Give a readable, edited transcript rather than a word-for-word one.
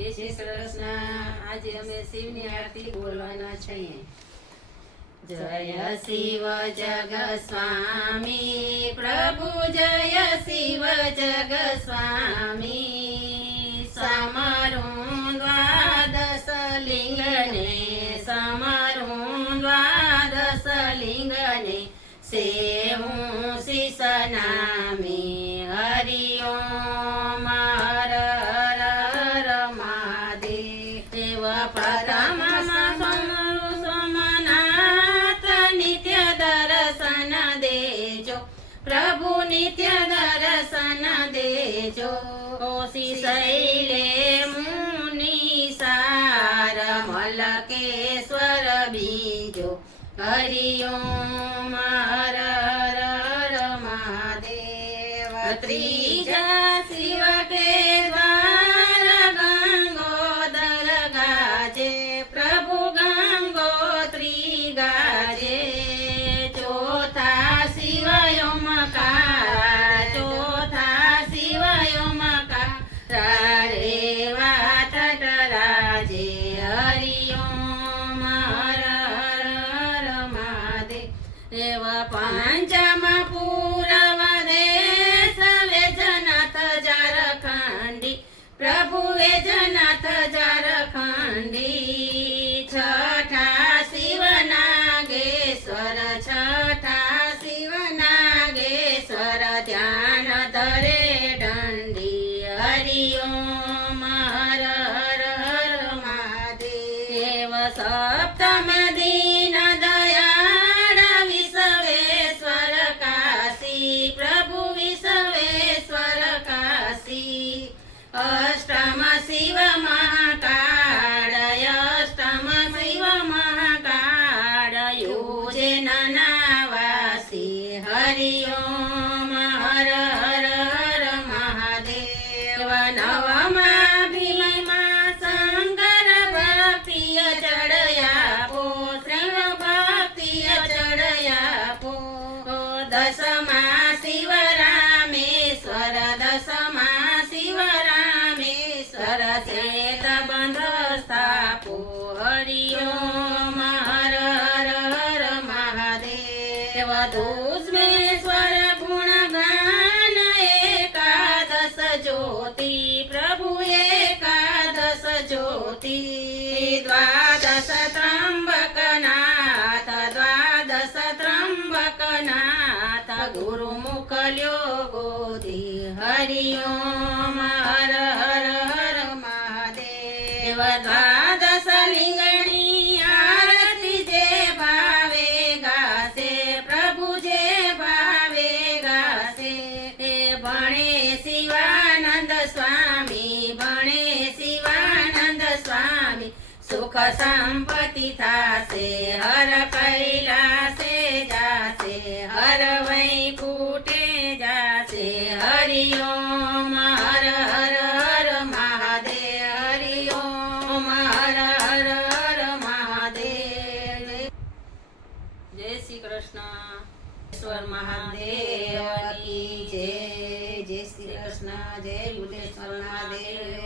जय श्री कृष्ण। आज हमें शिवनी आरती बोलवाना छे। जय शिव जग स्वामी प्रभु, जय शिव जग स्वामी। समरूं द्वादश लिंगने, समरूं द्वादश लिंगने। सेवूं शिष नामे, हरि ओम हर हर महादेव। परम समरु सोमनाथ नित्य दर्शन देजो, प्रभु नित्य दर्शन देजो। शिशैले मुनि सार मलकेश्वर बीजो, हरि ओम हर हर महादेव। त्रिजा शिव के द्वार गंगोदर गाजे, प्रभु गंगोत्री गाजे। चौथा शिव ओमकार, चौथा शिव ओमकार। रेवा तटराजे, हरि ओम हर हर महादेव। पंचम पूरव देश वैजनाथ झारखंडी, प्रभु वैजनाथ झारखंडी। छठा शिव नागेश्वर, छठा शिव नागेश्वर। ध्यान धरे दंडी, हरि ओम हर हर महादेव। सप्तम दीन दयाळ विश्वेश्वर काशी, प्रभु विश्वेश्वर काशी। अष्टम शिव महाकाळ, अष्टम शिव महाकाळ। योजन नावासी, हरि ओम हर हर महादेव। नवमा भीमा शंकर भक्तिय चढ़या पो, श्रृंग भक्तिय चढ़या पो। दशमा शिव रामेश्वर, दशमा शिव रामेश्वर। श्वेत बंध स्थापो, हरि ओम हर हर महादेव। दूष्मेश्वर गुण गान एकादश ज्योति, प्रभु एकादश ज्योति। द्वादश त्र्यंबकनाथ, द्वादश त्र्यंबकनाथ। गुरुमुख ल्यो गोदी, हरि ओम हर हर महादेव। द्वादश लिंगनी आरती जे भावे गासे, प्रभु जे भावे गासे। भणे शिवानंद स्वामी, भणे शिवानंद स्वामी। सुख संपत्ति थासे, हर कैलासे जासे, हर वैकुंठे जासे। हरि ओम हर हर महादेव, हरि ओम हर हर महादेव। जय श्री कृष्ण। ईश्वर महादेव की जय। जय श्री कृष्ण। जय बुद्धेश्वर महादेव।